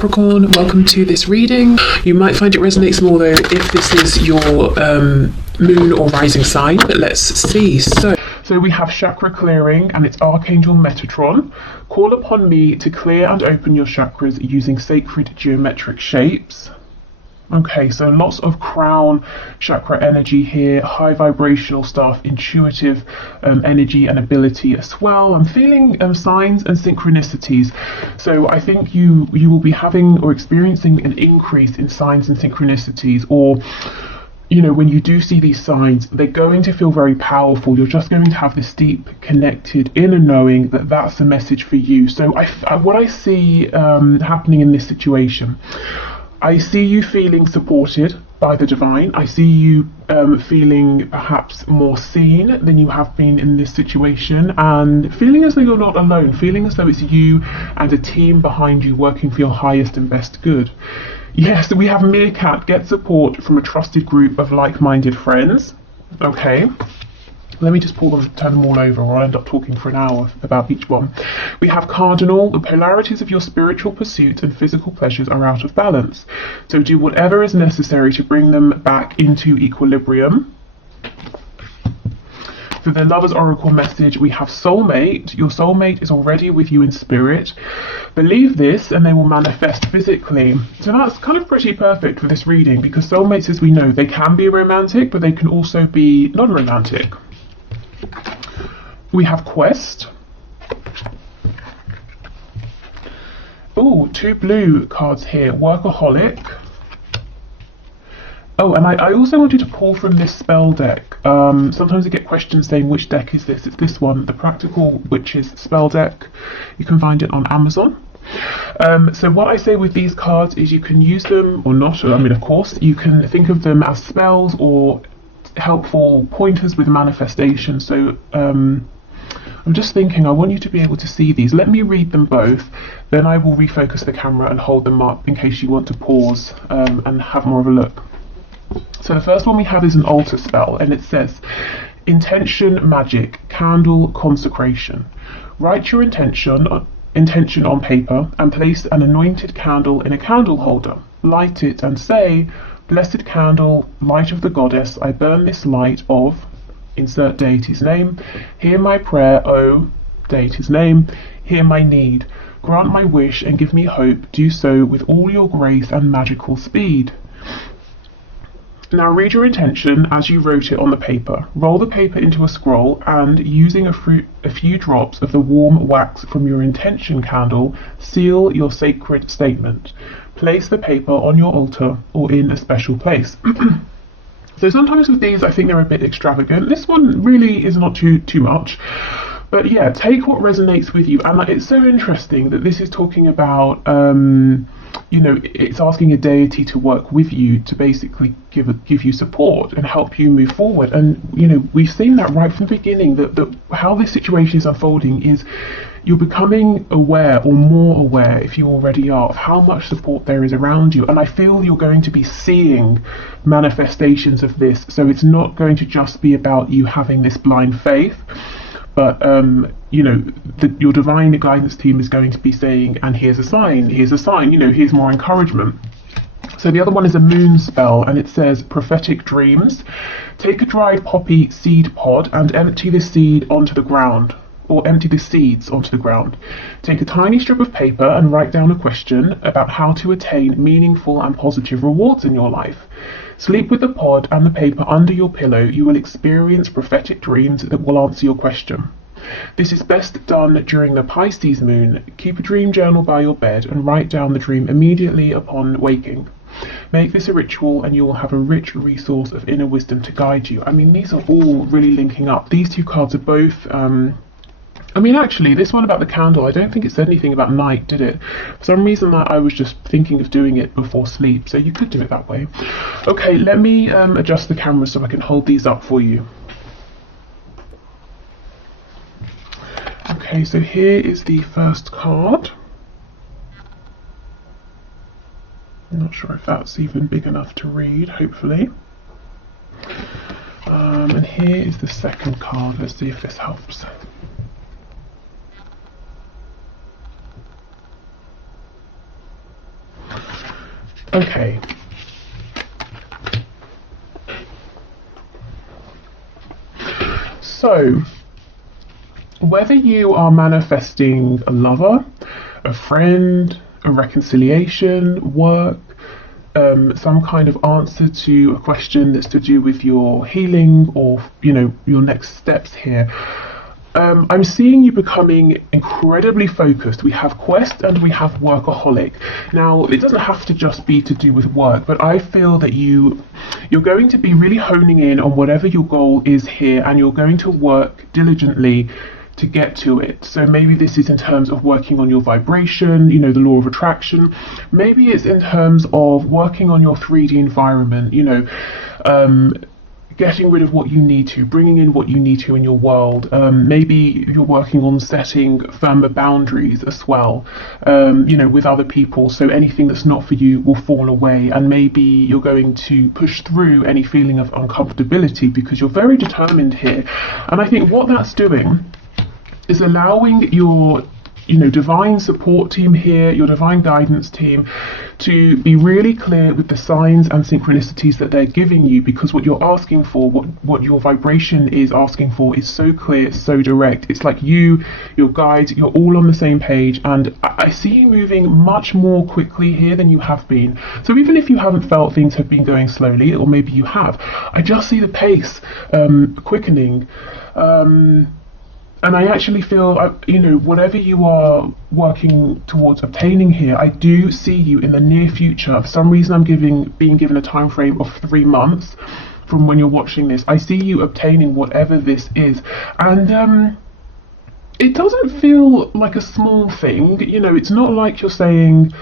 Capricorn, welcome to this reading. You might find it resonates more though if this is your moon or rising sign, but let's see. So we have chakra clearing and it's Archangel Metatron. Call upon me to clear and open your chakras using sacred geometric shapes. Okay, so lots of crown chakra energy here, high vibrational stuff, intuitive energy and ability as well. I'm feeling signs and synchronicities. So I think you will be having or experiencing an increase in signs and synchronicities, or you know, when you do see these signs, they're going to feel very powerful. You're just going to have this deep, connected inner knowing that that's a message for you. So what I see happening in this situation, I see you feeling supported by the divine. I see you feeling perhaps more seen than you have been in this situation, and feeling as though you're not alone, feeling as though it's you and a team behind you working for your highest and best good. Yes, we have Meerkat, get support from a trusted group of like-minded friends. Okay. Let me just turn them all over, or I'll end up talking for an hour about each one. We have Cardinal, the polarities of your spiritual pursuits and physical pleasures are out of balance. So do whatever is necessary to bring them back into equilibrium. For the Lover's Oracle message, we have Soulmate. Your soulmate is already with you in spirit. Believe this and they will manifest physically. So that's kind of pretty perfect for this reading, because soulmates, as we know, they can be romantic, but they can also be non-romantic. We have Quest. Oh, two blue cards here. Workaholic. Oh, and I also wanted to pull from this spell deck. Sometimes I get questions saying, which deck is this? It's this one, the Practical Witches spell deck. You can find it on Amazon. So what I say with these cards is you can use them or not. I mean, of course, you can think of them as spells or helpful pointers with manifestation. So I'm just thinking, I want you to be able to see these. Let me read them both, then I will refocus the camera and hold them up in case you want to pause and have more of a look. So the first one we have is an altar spell, and it says, Intention Magic, Candle Consecration. Write your intention on paper and place an anointed candle in a candle holder. Light it and say, Blessed candle, light of the goddess, I burn this light of, insert deity's name, hear my prayer, O deity's name, hear my need, grant my wish and give me hope, do so with all your grace and magical speed. Now read your intention as you wrote it on the paper. Roll the paper into a scroll and, using a few drops of the warm wax from your intention candle, seal your sacred statement. Place the paper on your altar or in a special place. So sometimes with these, I think they're a bit extravagant. This one really is not too much. But yeah, take what resonates with you. And it's so interesting that this is talking about, you know, it's asking a deity to work with you to basically give you support and help you move forward. And, you know, we've seen that right from the beginning, that how this situation is unfolding is you're becoming aware, or more aware if you already are, of how much support there is around you. And I feel you're going to be seeing manifestations of this. So it's not going to just be about you having this blind faith, but you know, your divine guidance team is going to be saying, and here's a sign, you know, here's more encouragement. So the other one is a moon spell, and it says prophetic dreams. Take a dried poppy seed pod and empty the seed onto the ground, or empty the seeds onto the ground. Take a tiny strip of paper and write down a question about how to attain meaningful and positive rewards in your life. Sleep with the pod and the paper under your pillow. You will experience prophetic dreams that will answer your question. This is best done during the Pisces moon. Keep a dream journal by your bed and write down the dream immediately upon waking. Make this a ritual and you will have a rich resource of inner wisdom to guide you. I mean, these are all really linking up. These two cards are both I mean, actually, this one about the candle, I don't think it said anything about night, did it? For some reason, I was just thinking of doing it before sleep, so you could do it that way. Okay, let me adjust the camera so I can hold these up for you. Okay, so here is the first card. I'm not sure if that's even big enough to read, hopefully. And here is the second card. Let's see if this helps. Okay. So, whether you are manifesting a lover, a friend, a reconciliation, work, some kind of answer to a question that's to do with your healing or, you know, your next steps here, I'm seeing you becoming incredibly focused. We have quest and we have workaholic. Now, it doesn't have to just be to do with work, but I feel that you're going to be really honing in on whatever your goal is here, and you're going to work diligently to get to it. So maybe this is in terms of working on your vibration, you know, the law of attraction. Maybe it's in terms of working on your 3D environment, you know, getting rid of what you need to, bringing in what you need to in your world. Maybe you're working on setting firmer boundaries as well, you know, with other people, so anything that's not for you will fall away, and maybe you're going to push through any feeling of uncomfortability because you're very determined here. And I think what that's doing is allowing your, you know, divine support team here, your divine guidance team, to be really clear with the signs and synchronicities that they're giving you, because what you're asking for, what your vibration is asking for, is so clear, it's so direct. It's like you, your guides, you're all on the same page, and I see you moving much more quickly here than you have been. So even if you haven't felt things have been going slowly, or maybe you have, I just see the pace quickening. And I actually feel, you know, whatever you are working towards obtaining here, I do see you in the near future. For some reason, I'm being given a time frame of 3 months from when you're watching this. I see you obtaining whatever this is, and it doesn't feel like a small thing. You know, it's not like you're saying,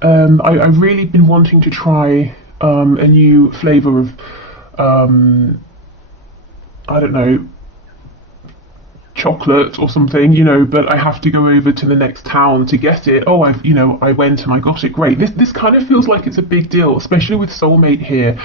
I've really been wanting to try a new flavour of, I don't know, chocolate or something, you know, but I have to go over to the next town to get it. Oh, I went and I got it. Great. This kind of feels like it's a big deal, especially with soulmate here.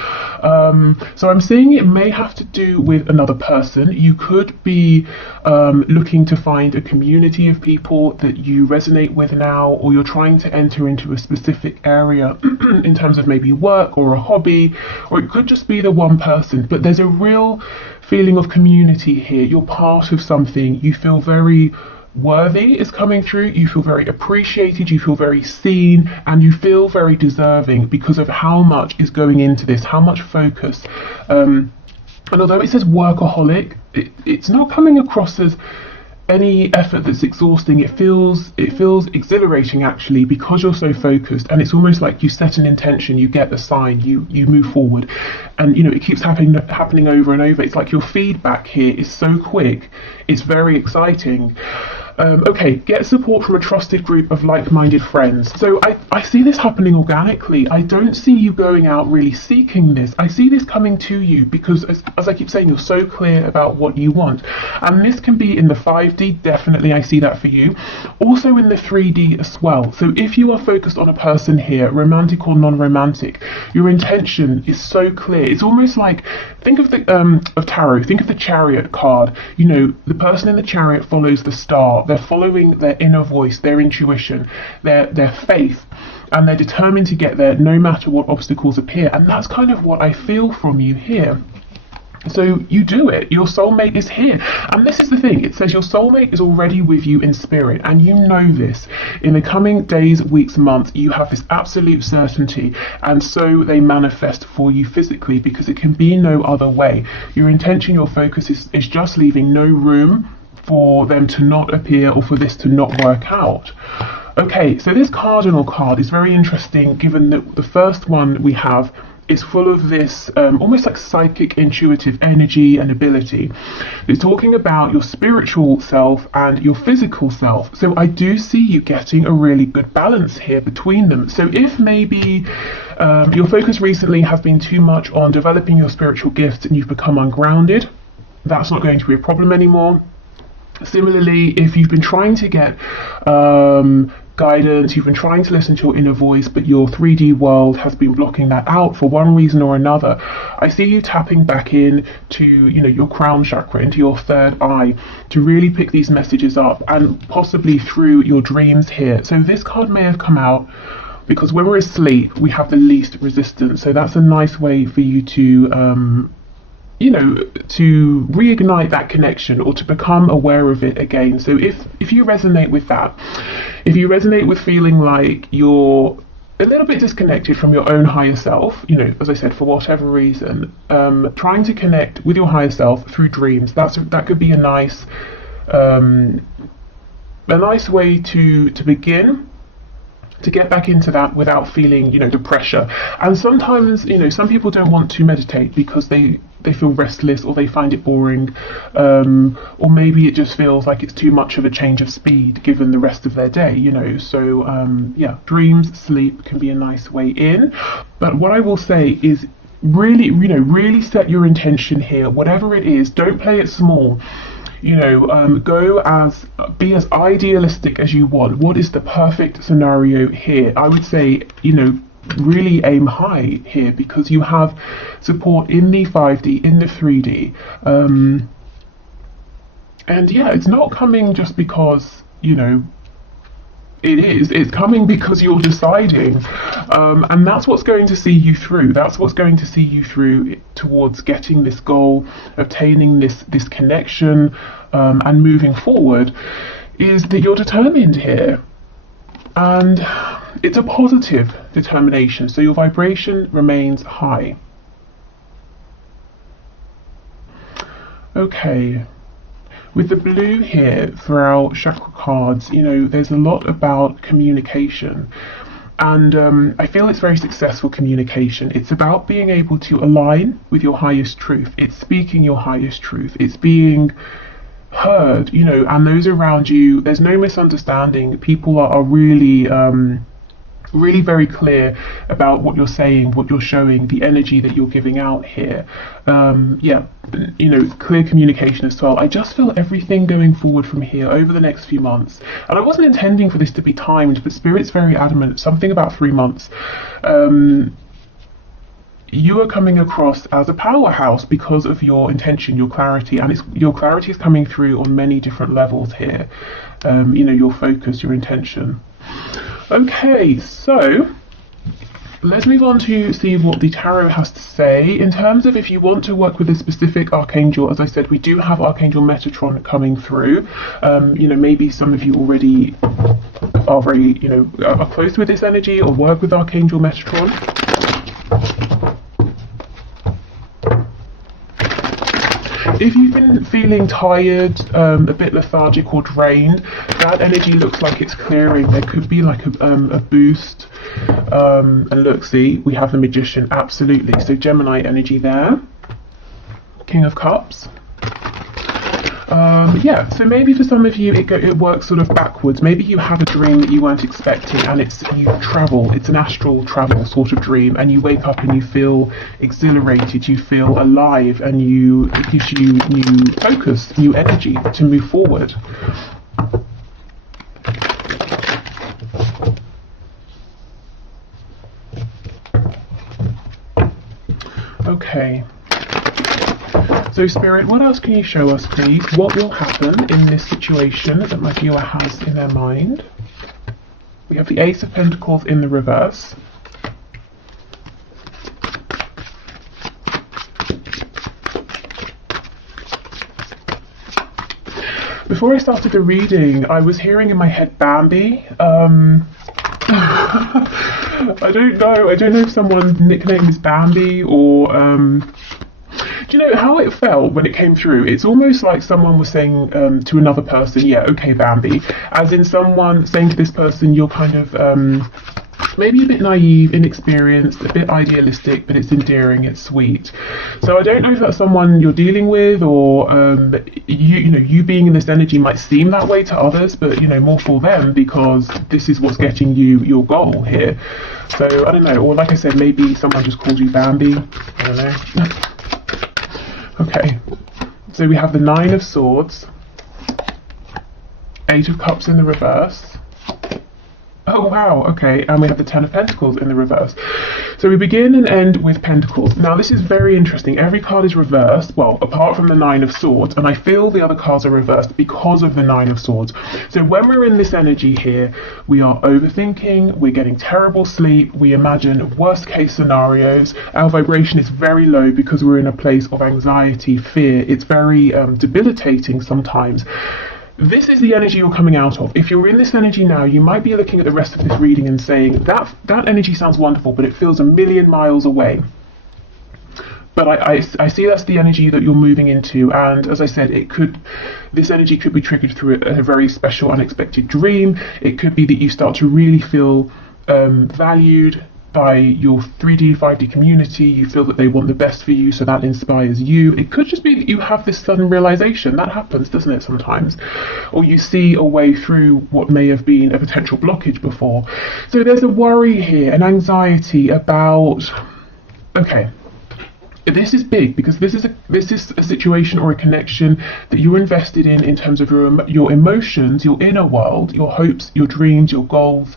So I'm saying it may have to do with another person. You could be looking to find a community of people that you resonate with now, or you're trying to enter into a specific area in terms of maybe work or a hobby, or it could just be the one person, but there's a real feeling of community here. You're part of something. You feel very worthy is coming through. You feel very appreciated. You feel very seen, and you feel very deserving because of how much is going into this, how much focus. And although it says workaholic, it's not coming across as any effort that's exhausting. It feels exhilarating actually, because you're so focused, and it's almost like you set an intention, you get the sign, you move forward, and you know, it keeps happening over and over. It's like your feedback here is so quick, it's very exciting. Okay, get support from a trusted group of like-minded friends. So I see this happening organically. I don't see you going out really seeking this. I see this coming to you because, as I keep saying, you're so clear about what you want. And this can be in the 5D, definitely I see that for you. Also in the 3D as well. So if you are focused on a person here, romantic or non-romantic, your intention is so clear. It's almost like, think of the of tarot, think of the Chariot card. You know, the person in the Chariot follows the star. They're following their inner voice, their intuition, their faith, and they're determined to get there no matter what obstacles appear. And that's kind of what I feel from you here. So you do it. Your soulmate is here. And this is the thing. It says your soulmate is already with you in spirit. And you know this. In the coming days, weeks, months, you have this absolute certainty. And so they manifest for you physically, because it can be no other way. Your intention, your focus is just leaving no room for them to not appear or for this to not work out. Okay, so this cardinal card is very interesting, given that the first one we have is full of this almost like psychic intuitive energy and ability. It's talking about your spiritual self and your physical self. So I do see you getting a really good balance here between them. So if maybe your focus recently has been too much on developing your spiritual gifts and you've become ungrounded, that's not going to be a problem anymore. Similarly, if you've been trying to get guidance, you've been trying to listen to your inner voice, but your 3D world has been blocking that out for one reason or another, I see you tapping back in to, you know, your crown chakra, into your third eye, to really pick these messages up, and possibly through your dreams here. So this card may have come out because when we're asleep, we have the least resistance. So that's a nice way for you to, you know, to reignite that connection or to become aware of it again. So if you resonate with that, if you resonate with feeling like you're a little bit disconnected from your own higher self, you know, as I said, for whatever reason, trying to connect with your higher self through dreams, that could be a nice way to begin to get back into that without feeling, you know, the pressure. And sometimes, you know, some people don't want to meditate because they feel restless, or they find it boring, or maybe it just feels like it's too much of a change of speed given the rest of their day, you know. So yeah, dreams, sleep can be a nice way in. But what I will say is really, you know, really set your intention here, whatever it is. Don't play it small. You know, be as idealistic as you want. What is the perfect scenario here? I would say, you know, really aim high here, because you have support in the 5D, in the 3D. And yeah, it's not coming just because, you know, it's coming because you're deciding, and that's what's going to see you through. That's what's going to see you through towards getting this goal, obtaining this connection, and moving forward, is that you're determined here, and it's a positive determination. So your vibration remains high. Okay. With the blue here for our chakra cards, you know, there's a lot about communication. And I feel it's very successful communication. It's about being able to align with your highest truth. It's speaking your highest truth. It's being heard, you know, and those around you, there's no misunderstanding. People are really, really very clear about what you're saying, what you're showing, the energy that you're giving out here. Yeah, you know, clear communication as well. I just feel everything going forward from here over the next few months, and I wasn't intending for this to be timed, but Spirit's very adamant, something about 3 months. You are coming across as a powerhouse because of your intention, your clarity, and your clarity is coming through on many different levels here. You know, your focus, your intention. Okay, so let's move on to see what the tarot has to say. In terms of if you want to work with a specific archangel, as I said, we do have Archangel Metatron coming through. You know, maybe some of you already are very, you know, are close with this energy or work with Archangel Metatron. If you've been feeling tired, a bit lethargic or drained, that energy looks like it's clearing. There could be like a boost. And look, see, we have the Magician, absolutely. So Gemini energy there. King of Cups. Yeah, so maybe for some of you it works sort of backwards. Maybe you have a dream that you weren't expecting, and you travel. It's an astral travel sort of dream, and you wake up and you feel exhilarated, you feel alive, and it gives you new focus, new energy to move forward. Okay. So Spirit, what else can you show us, please? What will happen in this situation that my viewer has in their mind? We have the Ace of Pentacles in the reverse. Before I started the reading, I was hearing in my head Bambi. I don't know if someone's nickname is Bambi or do you know how it felt when it came through? It's almost like someone was saying to another person, yeah, okay, Bambi, as in someone saying to this person, you're kind of maybe a bit naive, inexperienced, a bit idealistic, but it's endearing, it's sweet. So I don't know if that's someone you're dealing with, or you know, you being in this energy might seem that way to others, but you know, more for them, because this is what's getting you your goal here. So I don't know, or like I said, maybe someone just called you Bambi. I don't know. Okay, so we have the Nine of Swords, Eight of Cups in the reverse, Oh wow, okay, and we have the Ten of Pentacles in the reverse. So we begin and end with Pentacles. Now this is very interesting. Every card is reversed, well, apart from the Nine of Swords, and I feel the other cards are reversed because of the Nine of Swords. So when we're in this energy here, we are overthinking, we're getting terrible sleep, we imagine worst case scenarios, our vibration is very low because we're in a place of anxiety, fear. It's very debilitating sometimes. This is the energy you're coming out of. If you're in this energy now, you might be looking at the rest of this reading and saying, that energy sounds wonderful, but it feels a million miles away. But I see that's the energy that you're moving into, and as I said, this energy could be triggered through a very special, unexpected dream. It could be that you start to really feel valued by your 3D, 5D community. You feel that they want the best for you, so that inspires you. It could just be that you have this sudden realization. That happens, doesn't it, sometimes? Or you see a way through what may have been a potential blockage before. So there's a worry here, an anxiety about, okay, this is big because this is a situation or a connection that you're invested in terms of your emotions, your inner world, your hopes, your dreams, your goals,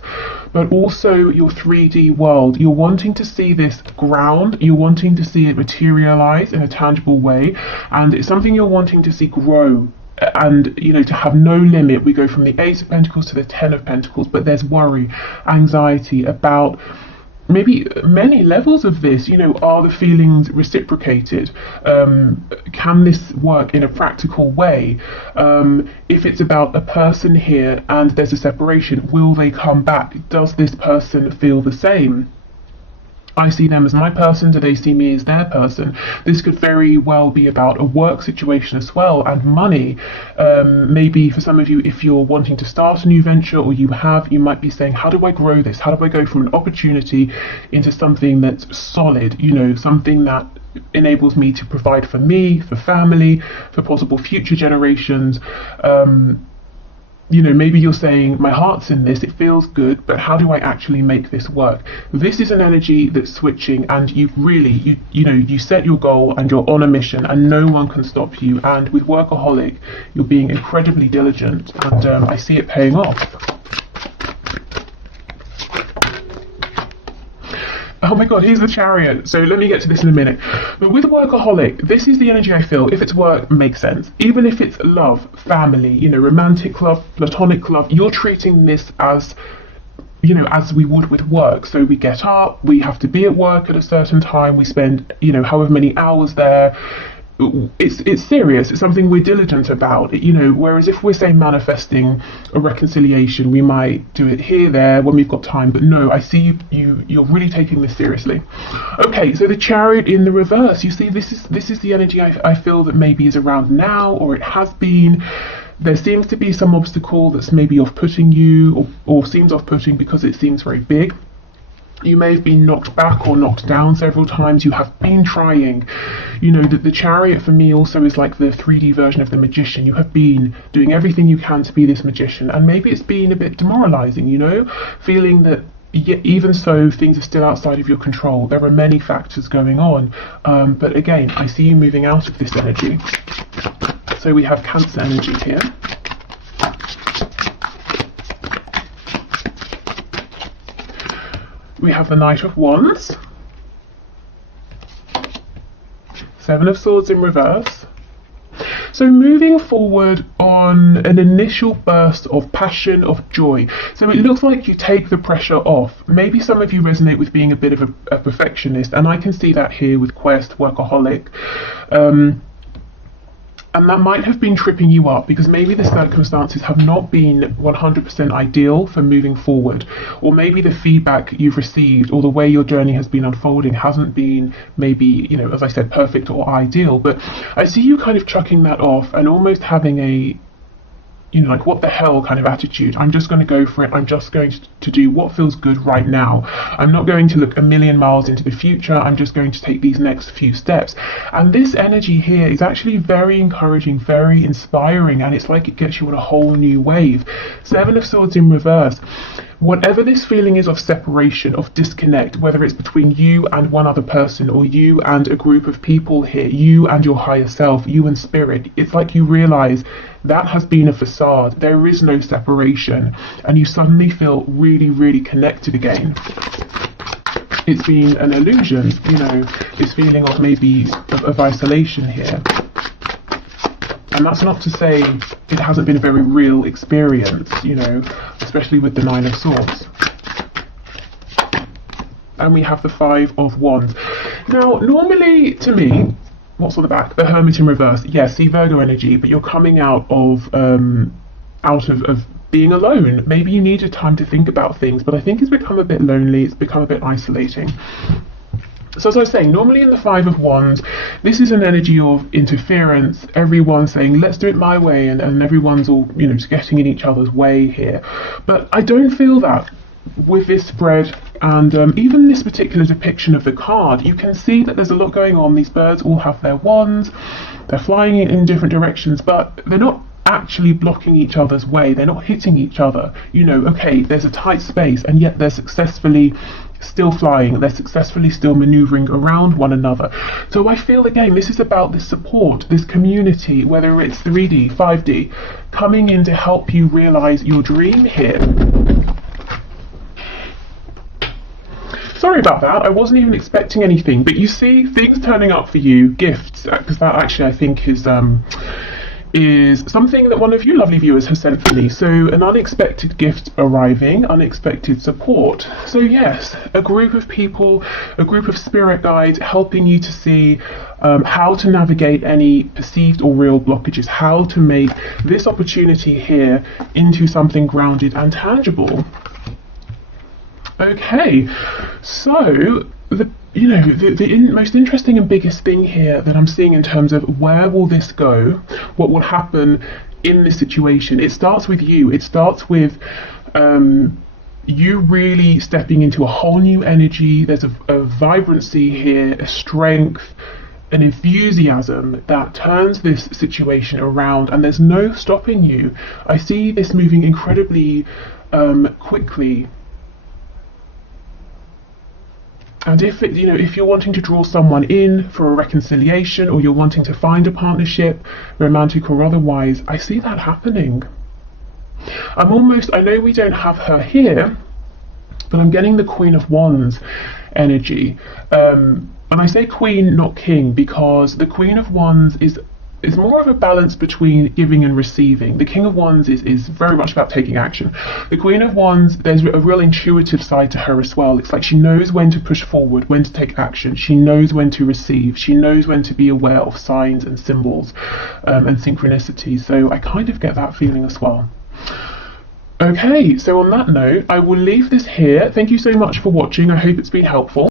but also your 3D world. You're wanting to see this ground, you're wanting to see it materialize in a tangible way, and it's something you're wanting to see grow. And to have no limit. We go from the Ace of Pentacles to the Ten of Pentacles, but there's worry, anxiety about maybe many levels of this. Are the feelings reciprocated? Can this work in a practical way? If it's about a person here and there's a separation, will they come back? Does this person feel the same? I see them as my person, do they see me as their person? This could very well be about a work situation as well, and money. Maybe for some of you, if you're wanting to start a new venture, or you might be saying, how do I grow this? How do I go from an opportunity into something that's solid, something that enables me to provide for me, for family, for possible future generations. Maybe you're saying, my heart's in this, it feels good, but how do I actually make this work? This is an energy that's switching, and you set your goal and you're on a mission and no one can stop you. And with Workaholic, you're being incredibly diligent, and I see it paying off. Oh my god, here's the Chariot. So let me get to this in a minute. But with Workaholic, this is the energy I feel. If it's work, makes sense. Even if it's love, family, romantic love, platonic love, you're treating this as, as we would with work. So we get up, we have to be at work at a certain time, we spend, however many hours there. It's serious. It's something we're diligent about, whereas if we're saying manifesting a reconciliation, we might do it here, there, when we've got time. But no, I see you're really taking this seriously. Okay, so the Chariot in the reverse, you see, this is the energy I feel that maybe is around now, or it has been. There seems to be some obstacle that's maybe off-putting you, or seems off-putting because it seems very big. You may have been knocked back or knocked down several times. You have been trying. The Chariot for me also is like the 3D version of the Magician. You have been doing everything you can to be this magician, and maybe it's been a bit demoralizing, feeling that even so things are still outside of your control. There are many factors going on, but again, I see you moving out of this energy. So we have Cancer energy here. We have the Knight of Wands, Seven of Swords in reverse. So moving forward on an initial burst of passion, of joy. So it looks like you take the pressure off. Maybe some of you resonate with being a bit of a perfectionist, and I can see that here with Quest, Workaholic. And that might have been tripping you up because maybe the circumstances have not been 100% ideal for moving forward, or maybe the feedback you've received or the way your journey has been unfolding hasn't been maybe, as I said, perfect or ideal. But I see you kind of chucking that off and almost having a like, what the hell kind of attitude. I'm just going to go for it. I'm just going to do what feels good right now. I'm not going to look a million miles into the future. I'm just going to take these next few steps. And this energy here is actually very encouraging, very inspiring, and it's like it gets you on a whole new wave. Seven of Swords in reverse. whatever this feeling is of separation, of disconnect, whether it's between you and one other person, or you and a group of people here, you and your higher self, you and spirit, it's like you realize that has been a facade. There is no separation, and you suddenly feel really, really connected again. It's been an illusion, you know, this feeling of maybe of isolation here. And that's not to say it hasn't been a very real experience, you know, especially with the Nine of Swords. And we have the Five of Wands. Now, normally, to me, what's on the back? The Hermit in reverse. Yes, see Virgo energy, but you're coming out of being alone. Maybe you needed time to think about things, but I think it's become a bit lonely, it's become a bit isolating. So as I was saying, normally in the Five of Wands, this is an energy of interference, everyone saying, let's do it my way, and everyone's all, you know, getting in each other's way here. But I don't feel that with this spread, and even this particular depiction of the card, you can see that there's a lot going on. These birds all have their wands, they're flying in different directions, but they're not actually blocking each other's way, they're not hitting each other. You know, okay, there's a tight space, and yet they're successfully still flying, they're successfully still maneuvering around one another. So I feel, again, this is about this support, this community, whether it's 3D, 5D, coming in to help you realize your dream here. Sorry about that, I wasn't even expecting anything, but you see things turning up for you, gifts, because that actually I think is something that one of you lovely viewers has sent for me. So an unexpected gift arriving, unexpected support. So yes, a group of people, a group of spirit guides helping you to see how to navigate any perceived or real blockages, how to make this opportunity here into something grounded and tangible. Okay, so the most interesting and biggest thing here that I'm seeing in terms of where will this go, what will happen in this situation, it starts with you. It starts with you really stepping into a whole new energy. There's a vibrancy here, a strength, an enthusiasm that turns this situation around, and there's no stopping you. I see this moving incredibly quickly. And if you're wanting to draw someone in for a reconciliation, or you're wanting to find a partnership, romantic or otherwise, I see that happening. I know we don't have her here, but I'm getting the Queen of Wands energy. And I say queen, not king, because the Queen of Wands is more of a balance between giving and receiving. The King of Wands is very much about taking action. The Queen of Wands, there's a real intuitive side to her as well. It's like she knows when to push forward, when to take action. She knows when to receive. She knows when to be aware of signs and symbols and synchronicity. So I kind of get that feeling as well. Okay, so on that note, I will leave this here. Thank you so much for watching. I hope it's been helpful.